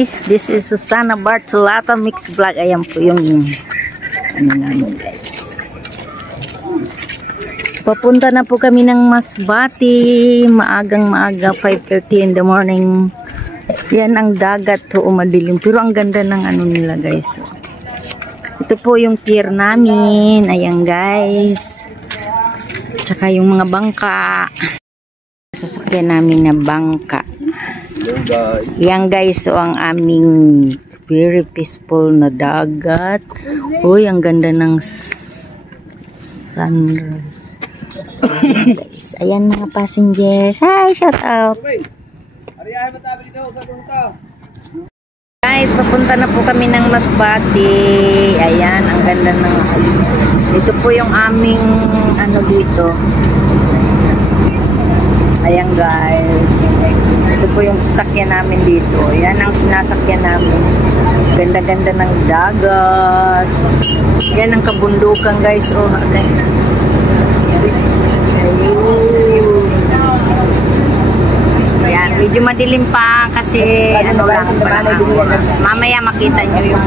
guys, this is Susana Bartolata Mix Vlog. Ayan po yung ano namin guys. Papunta na po kami ng Masbate. Maagang-maaga, 5:30 in the morning. Yan ang dagat to, madilim. Pero ang ganda ng ano nila guys. Ito po yung pier namin. Ayan guys. Tsaka yung mga bangka. Sasakyan namin na bangka. Yan guys, so ang aming very peaceful na dagat. Uy, ang ganda ng sunrise. Ayan guys, ayan mga passengers. Hi, shout out. Guys, papunta na po kami ng Masbate. Ayan, ang ganda ng dito po yung aming ano dito. Ayan guys, ito po yung sasakyan namin dito. Yan ang sinasakyan namin. Ganda-ganda ng dagat. Yan ang kabundukan guys. Oh, okay. Ayun. Yan, medyo madilim pa kasi ano lang, mamaya makita nyo yung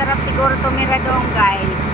sarap siguro tumira doon guys.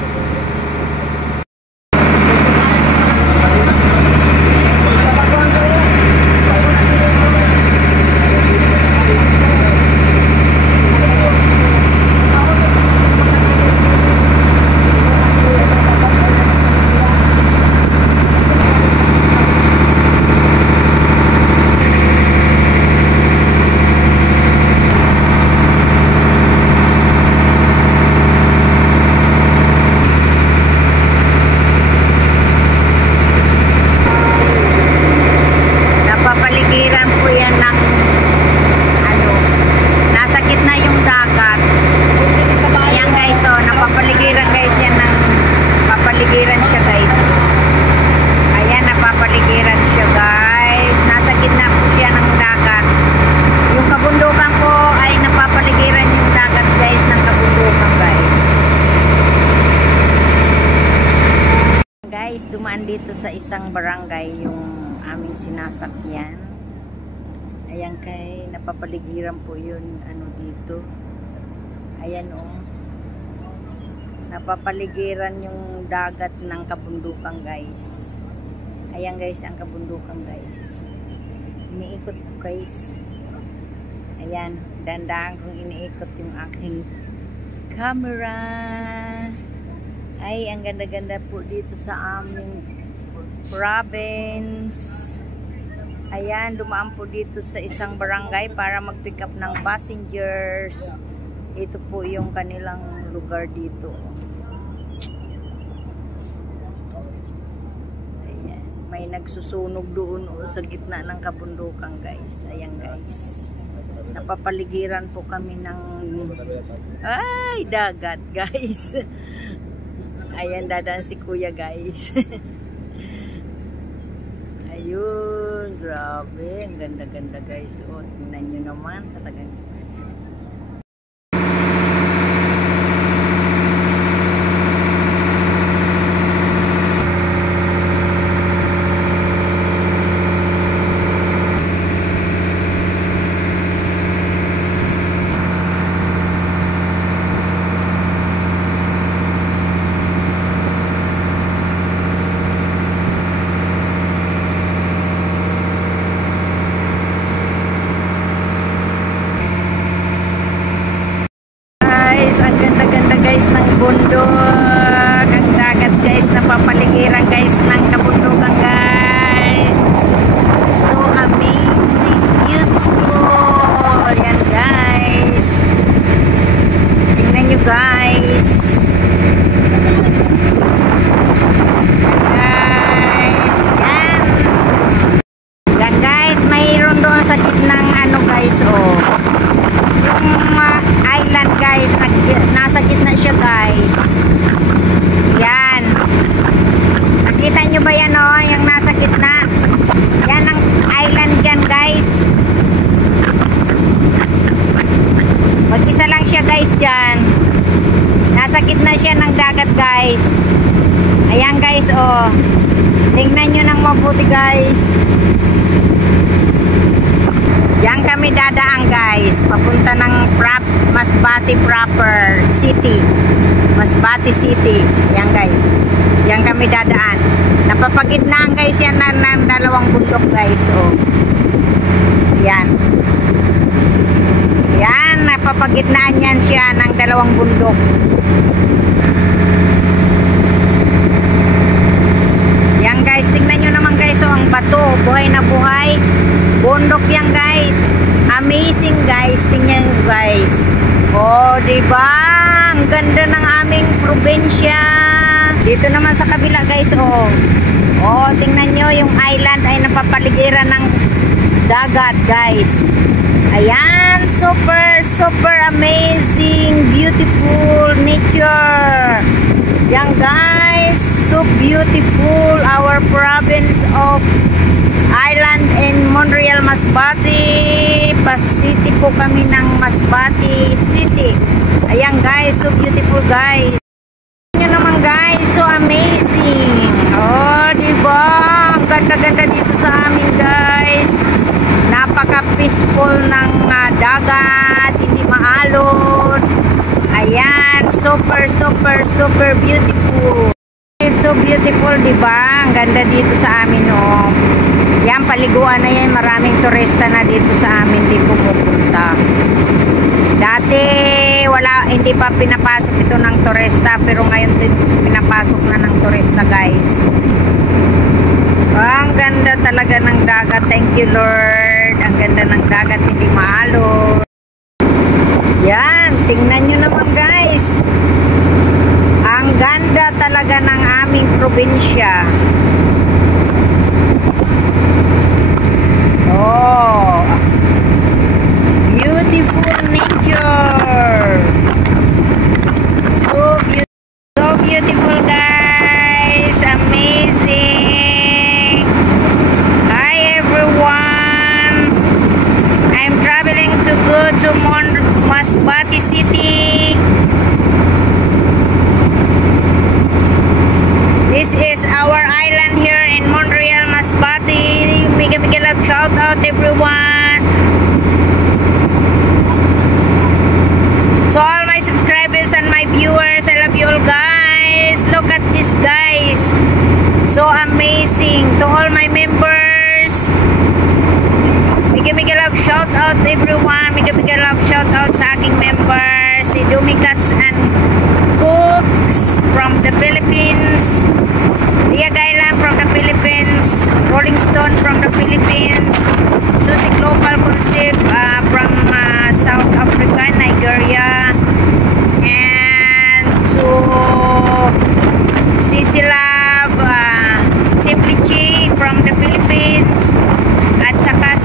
Dumaan dito sa isang barangay yung aming sinasakyan. Ayan kay napapaligiran po yun ano dito. Ayan oh. Napapaligiran yung dagat ng kabundukan guys. Ayan guys ang kabundukan guys. Iniikot ko guys. Ayan, dandahan kong iniikot yung aking camera. Ay, ang ganda-ganda po dito sa aming province. Ayan, dumaan po dito sa isang barangay para mag-pick up ng passengers. Ito po yung kanilang lugar dito. Ayan, may nagsusunog doon sa gitna ng kabundukan guys. Ayan guys. Napapaligiran po kami ng ay, dagat guys. Ayan, dadaan si kuya guys. Ayun, grabe. Ang ganda-ganda guys. O, tingnan nyo naman. Talagang lang guys ng kabundukan guys. So amazing, beautiful. Yan guys. Tingnan nyo guys. Sakit ng ano guys, oh. Yung island guys, nasa gitna siya guys. Yan. Nakita nyo ba yan, oh? Yung nasa gitna. Yan ang island dyan guys. Mag-isa lang siya guys dyan. Nasa gitna siya ng dagat guys. Ayan guys, oh. Tingnan nyo ng mabuti guys. Diyan kami dadaan guys, papunta ng Masbate proper city. Masbate city. Yan guys. Diyan kami dadaan. Napapagitnaan guys yan ng dalawang bundok guys. Oh. Yan. Yan, napapagitnaan yan siya ng dalawang bundok. Yan guys, tingnan nyo naman guys, oh, ang bato, buhay na buhay. Bundok yan guys. Amazing guys. Tingnan nyo guys. Oh, diba? Ang ganda ng aming probinsya. Dito naman sa kabila guys. Oh, oh, tingnan nyo yung island ay napapaligiran ng dagat guys. Ayan. Super, super amazing. Beautiful nature. Yan guys. So beautiful. Our province of Island in Montreal, Masbate. City po kami ng Masbate City. Ayan guys, so beautiful guys. Yan naman guys, so amazing. Oh, diba? Ang ganda-ganda dito sa amin guys. Napaka-peaceful ng dagat, hindi maalon. Ayan, super, super, super beautiful. So beautiful, diba? Ang ganda dito sa amin, oh. Yan, paliguan na yan. Maraming turista na dito sa amin. Di pumupunta. Dati, hindi pa pinapasok ito ng turista. Pero ngayon din pinapasok na ng turista, guys. Ang ganda talaga ng dagat. Thank you, Lord. Ang ganda ng dagat. Hindi maalo. Yan, tingnan nyo naman, guys. Ang ganda talaga ng aming probinsya. Oh, beautiful nature. So beautiful guys. Amazing. Hi everyone. I'm traveling to go to Masbate City. This is our island here in Montreal, Masbate. Mega love, shout out everyone. To all my subscribers and my viewers, I love you all guys. Look at this guys. So amazing. To all my members, mega love, shout out everyone. Mega love, shout out sa aking members. Si Dumicats and Cooks from the Philippines. Lia Gailan from the Philippines, Rolling Stone from the Philippines, Susi Global Concept from South Africa, Nigeria, and to Sisilab, Simply Chi from the Philippines, at saka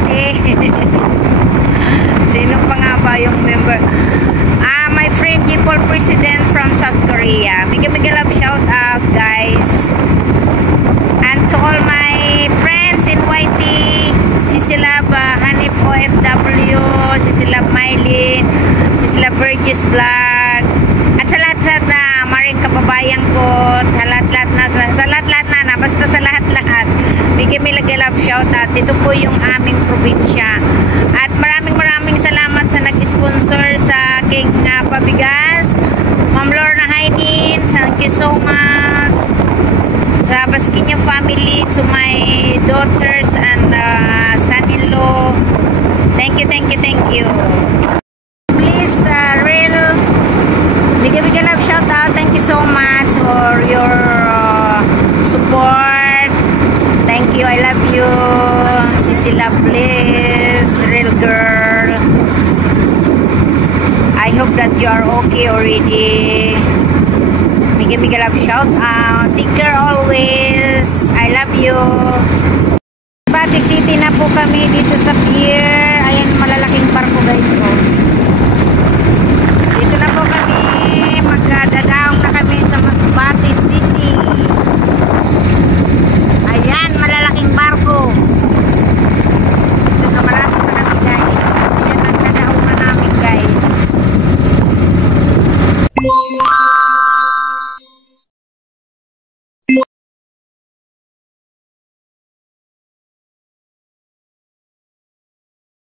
sino pa nga ba yung member? My friend Jipol President from South Korea. Mega love, shout out guys. And to all my friends in YT, Sisilab Hanip OFW, Sisilab Mylene, Sisilab Burgess Vlog, at sa lahat na maring kababayan ko, sa lahat na, basta sa lahat. Bigyan may love, shout out. Ito po yung aming probinsya. At maraming salamat sa nag-sponsor sa aking pabigas. Ma'am Lorna Hainin, thank you so much. Sa Basquinia family, to my daughters and son-in-law. Thank you. Please, real bigyan love, shout out. Thank you so much for your support. I hope that you are okay already. Mega love shout out. Take care always. I love you. Masbate City na po kami dito sa pier. Ayan, malalaking barko guys. Oh.